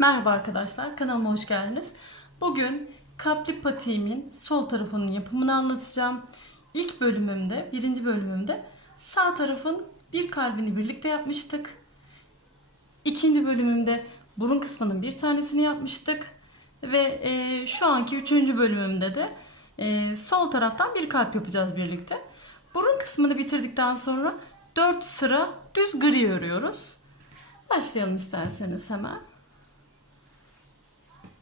Merhaba arkadaşlar, kanalıma hoş geldiniz. Bugün kapli patiğimin sol tarafının yapımını anlatacağım. İlk bölümümde, birinci bölümümde sağ tarafın bir kalbini birlikte yapmıştık. İkinci bölümümde burun kısmının bir tanesini yapmıştık. Ve e, şu anki üçüncü bölümümde de e, sol taraftan bir kalp yapacağız birlikte. Burun kısmını bitirdikten sonra 4 sıra düz gri örüyoruz. Başlayalım isterseniz hemen.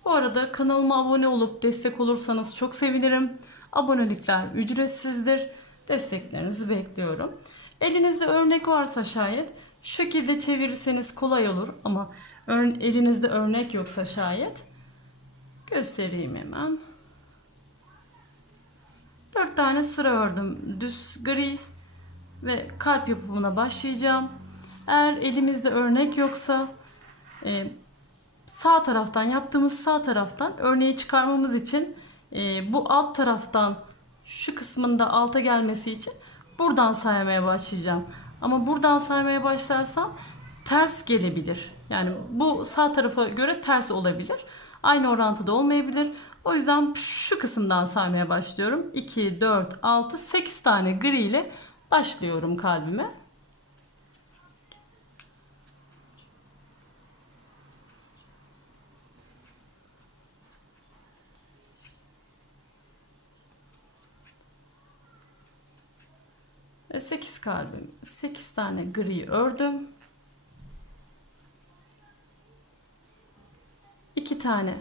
Bu arada kanalıma abone olup destek olursanız çok sevinirim. Abonelikler ücretsizdir. Desteklerinizi bekliyorum. Elinizde örnek varsa şayet şu şekilde çevirirseniz kolay olur ama elinizde örnek yoksa şayet göstereyim hemen. 4 tane sıra ördüm. Düz gri ve kalp yapımına başlayacağım. Eğer elimizde örnek yoksa e, sağ taraftan yaptığımız sağ taraftan örneği çıkarmamız için e, bu alt taraftan şu kısmında alta gelmesi için buradan saymaya başlayacağım. Ama buradan saymaya başlarsam ters gelebilir. Yani bu sağ tarafa göre ters olabilir. Aynı orantıda olmayabilir. O yüzden şu kısımdan saymaya başlıyorum. 2, 4, 6, 8 tane gri ile başlıyorum kalbime. Ve 8 kalbim, 8 tane gri ördüm. 2 tane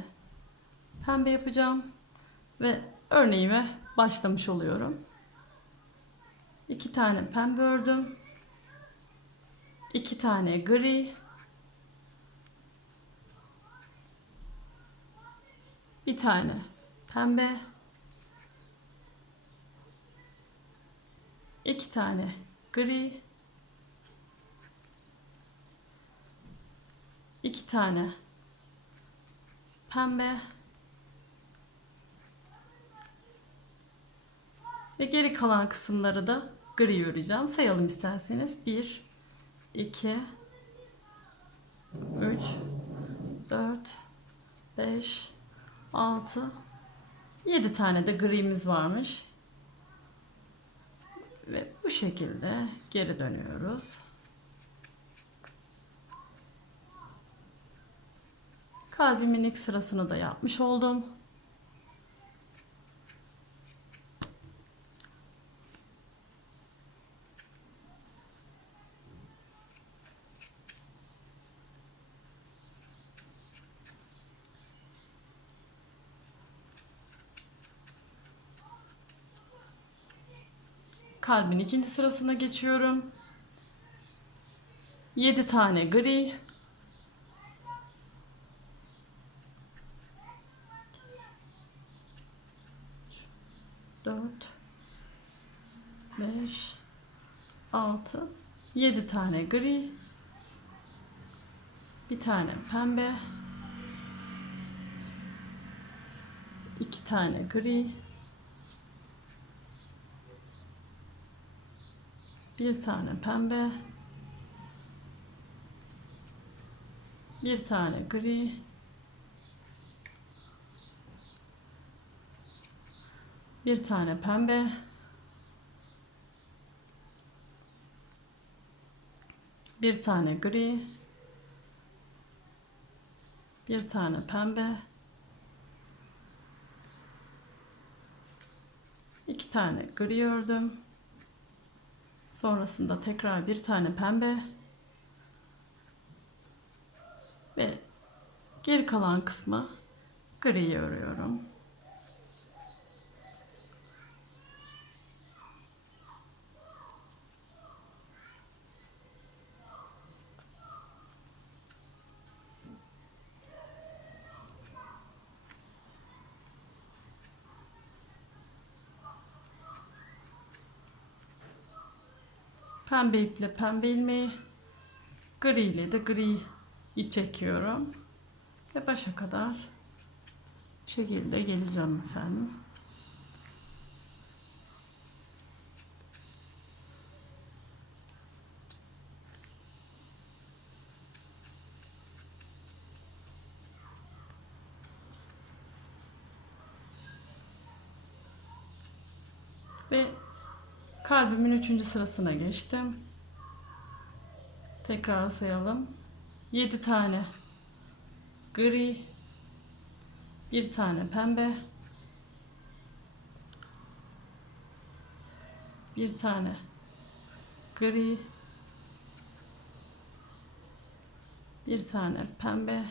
pembe yapacağım ve örneğime başlamış oluyorum. 2 tane pembe ördüm. 2 tane gri. Bir tane pembe. İki tane gri, iki tane pembe ve geri kalan kısımları da gri öreceğim. Sayalım isterseniz. 1 2 3 4 5 6 7 tane de grimiz varmış. Ve bu şekilde geri dönüyoruz. Kalbimin ilk sırasını da yapmış oldum. Kalbin ikinci sırasına geçiyorum. 7 tane gri. Dört, beş, altı, yedi tane gri, bir tane pembe, iki tane gri, bir tane pembe, bir tane gri, bir tane pembe, bir tane gri, bir tane pembe, iki tane gri ördüm. Sonrasında tekrar bir tane pembe ve geri kalan kısmı gri örüyorum. Pembe iple pembe ilmeği, gri ile de gri ip çekiyorum. Ve başa kadar şekilde geleceğim efendim. Ve kalbimin üçüncü sırasına geçtim. Tekrar sayalım. 7 tane gri, bir tane pembe, bir tane gri, bir tane pembe,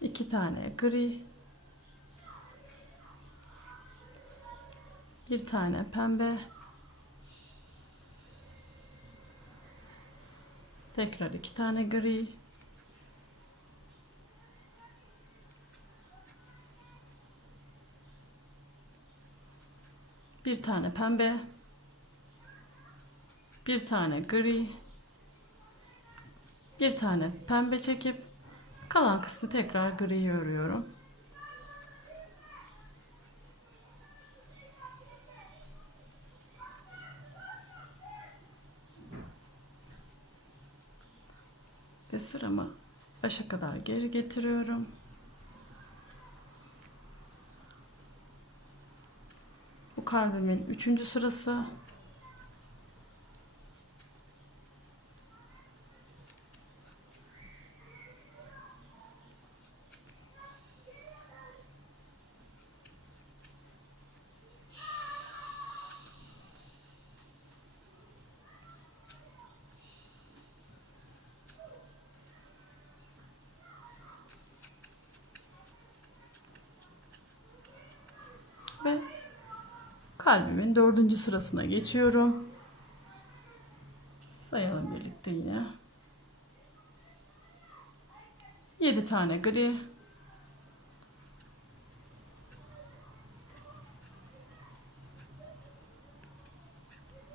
iki tane gri, bir tane pembe, tekrar iki tane gri, bir tane pembe, bir tane gri, bir tane pembe çekip kalan kısmı tekrar griye örüyorum. Ve sıramı başa kadar geri getiriyorum. Bu kalbimin üçüncü sırası. Ve kalbimin dördüncü sırasına geçiyorum. Sayalım birlikte yine. 7 tane gri.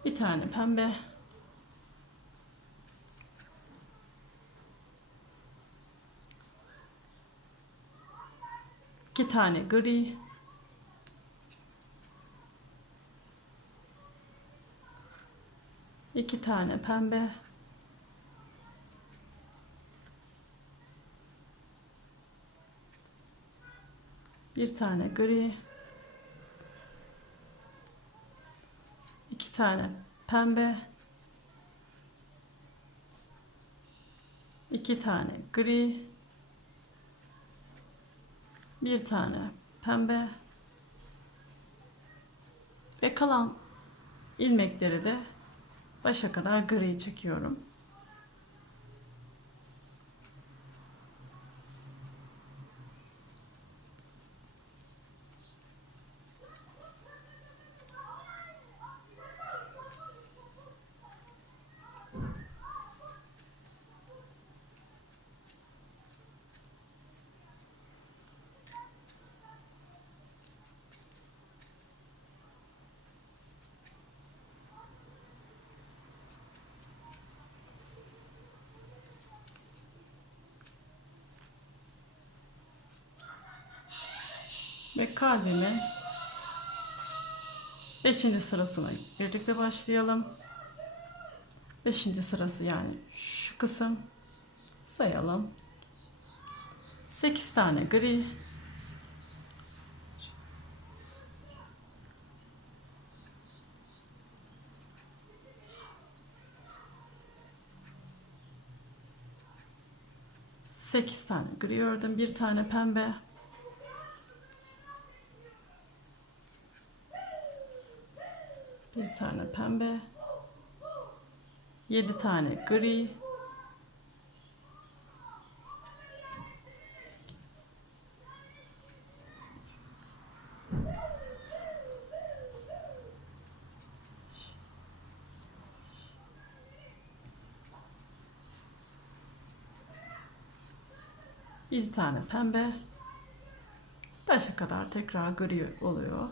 Bir tane pembe. İki tane gri. İki tane pembe. Bir tane gri. iki tane pembe. iki tane gri. Bir tane pembe. Ve kalan ilmekleri de başa kadar gri çekiyorum. Ve kalbimi 5. sırasına birlikte başlayalım. 5. sırası yani şu kısım sayalım. 8 tane gri, Sekiz tane gri ördüm, bir tane pembe, Bir tane pembe. Yedi tane gri. Bir tane pembe. Başa kadar tekrar gri oluyor.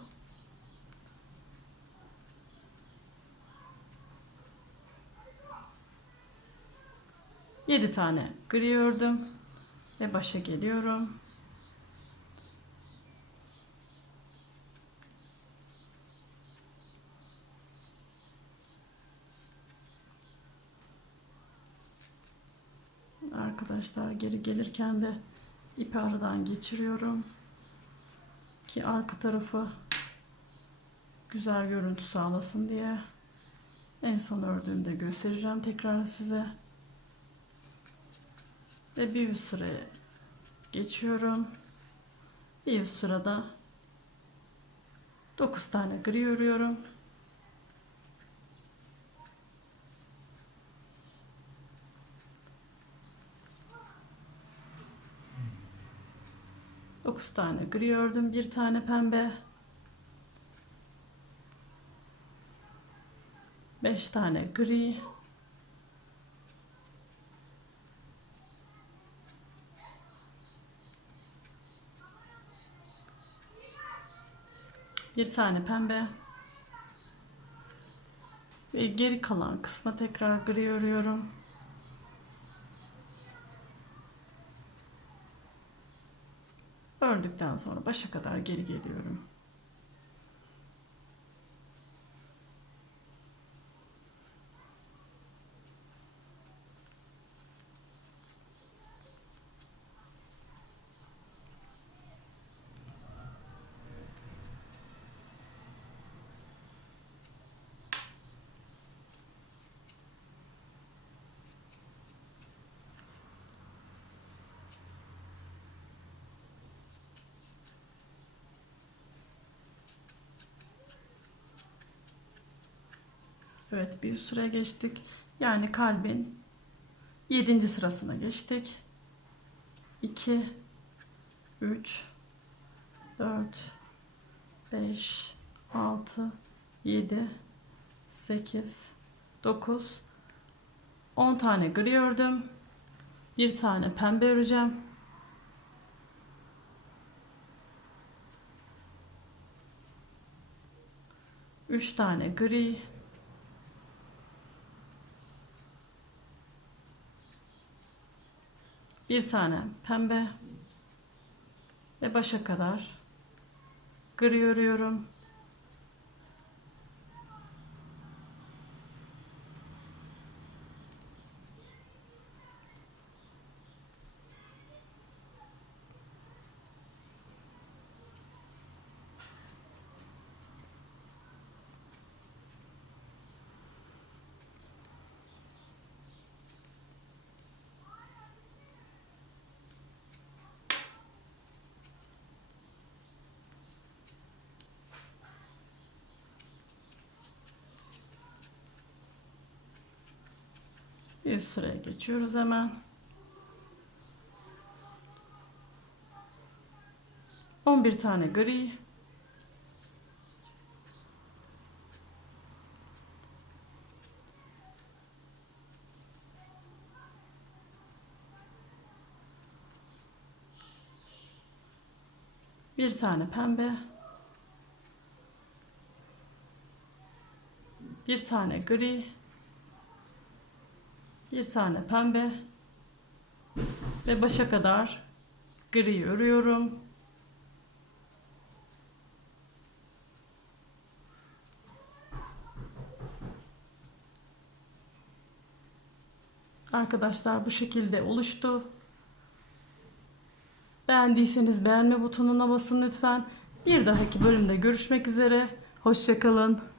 7 tane gri ördüm ve başa geliyorum. Arkadaşlar geri gelirken de ipi aradan geçiriyorum ki arka tarafı güzel görüntü sağlasın diye. En son ördüğümde göstereceğim tekrar size. Ve bir üst sıraya geçiyorum. Bir üst sırada 9 tane gri örüyorum. Dokuz tane gri ördüm, bir tane pembe. Beş tane gri. Bir tane pembe. Ve geri kalan kısma tekrar gri örüyorum. Ördükten sonra başa kadar geri geliyorum. Evet bir üst sıraya geçtik. Yani kalbin 7. sırasına geçtik. 2 3 4 5 6 7 8 9 10 tane gri ördüm. Bir tane pembe öreceğim. Üç tane gri, Bir tane pembe ve başa kadar gri örüyorum. Bir sıraya geçiyoruz hemen. On bir tane gri. Bir tane pembe. Bir tane gri. Bir tane pembe ve başa kadar gri örüyorum. Arkadaşlar bu şekilde oluştu. Beğendiyseniz beğenme butonuna basın lütfen. Bir dahaki bölümde görüşmek üzere. Hoşçakalın.